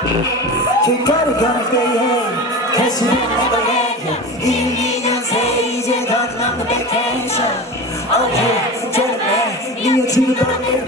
길거리 걸을 때에 가시는 내가 1, 2년 새 이제 더는 없는 vacation Okay 저는 내 여친구 걸을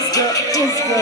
Disco, disco.